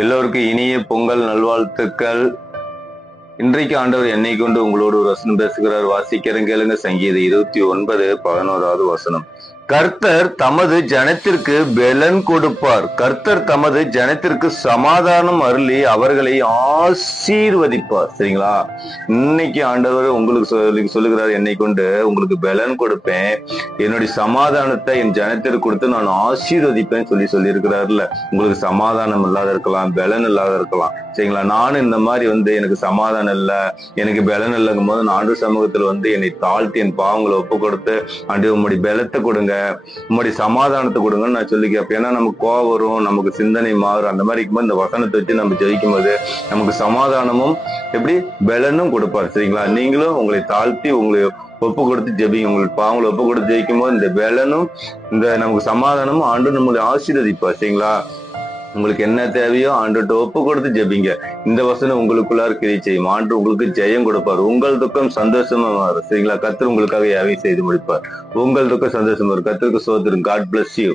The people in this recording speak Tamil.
எல்லோருக்கும் இனிய பொங்கல் நல்வாழ்த்துக்கள். இன்றைக்கு ஆண்டவர் என்னை கொண்டு உங்களோடு ஒரு வசனம் பேசுகிறார். வாசிக்கிறேன் கேளுங்க. சங்கீதம் 29:11 வசனம். கர்த்தர் தமது ஜனத்திற்கு பெலன் கொடுப்பார். கர்த்தர் தமது ஜனத்திற்கு சமாதானம் அருளி அவர்களை ஆசீர்வதிப்பார். சரிங்களா? இன்னைக்கு ஆண்டவர் உங்களுக்கு சொல்லுகிறார், என்னை கொண்டு உங்களுக்கு பெலன் கொடுப்பேன், என்னுடைய சமாதானத்தை என் ஜனத்திற்கு கொடுத்து நான் ஆசீர்வதிப்பேன் சொல்லி இருக்கிறார்ல. உங்களுக்கு சமாதானம் இல்லாத இருக்கலாம், பெலன் இல்லாத இருக்கலாம். சரிங்களா? நானும் இந்த மாதிரி எனக்கு சமாதானம் இல்லை, எனக்கு பெலன் இல்லைங்கும் போது நான் ஆண்டு சமூகத்தில் என்னை தாழ்த்தி என் பாவங்களை ஒப்பு கொடுத்து, ஆண்டு உங்களுடைய பெலத்தை கொடுங்க, உங்களுடைய சமாதானத்தை கொடுங்கன்னு நான் சொல்லிக்கிறேன். ஏன்னா நமக்கு கோவம் வரும், நமக்கு சிந்தனை மாறும். அந்த மாதிரி இருக்கும்போது இந்த வசனத்தை வச்சு நம்ம ஜெயிக்கும் போது நமக்கு சமாதானமும் எப்படி பெலனும் கொடுப்பார். சரிங்களா? நீங்களும் உங்களை தாழ்த்தி உங்களை ஒப்பு கொடுத்து ஜெபிங்க. உங்களுக்கு பாவங்களை ஒப்பு கொடுத்து ஜெயிக்கும் போது இந்த பெலனும் இந்த நமக்கு சமாதானமும் ஆண்டு நம்மளை ஆசீர்வதிப்பார். சரிங்களா? உங்களுக்கு என்ன தேவையோ ஆண்டுகிட்ட ஒப்பு கொடுத்து ஜெபிங்க. இந்த வசனம் உங்களுக்குள்ளார கிரியை செய்யும். ஆண்டு உங்களுக்கு ஜெயம் கொடுப்பார். உங்கள் துக்கம் சந்தோஷமா மாறும். சரிங்களா? கர்த்தர் உங்களுக்காக யாவையும் செய்து முடிப்பார். உங்கள் துக்கம் சந்தோஷமா வரும். கர்த்தருக்கு ஸ்தோத்திரம். God bless you.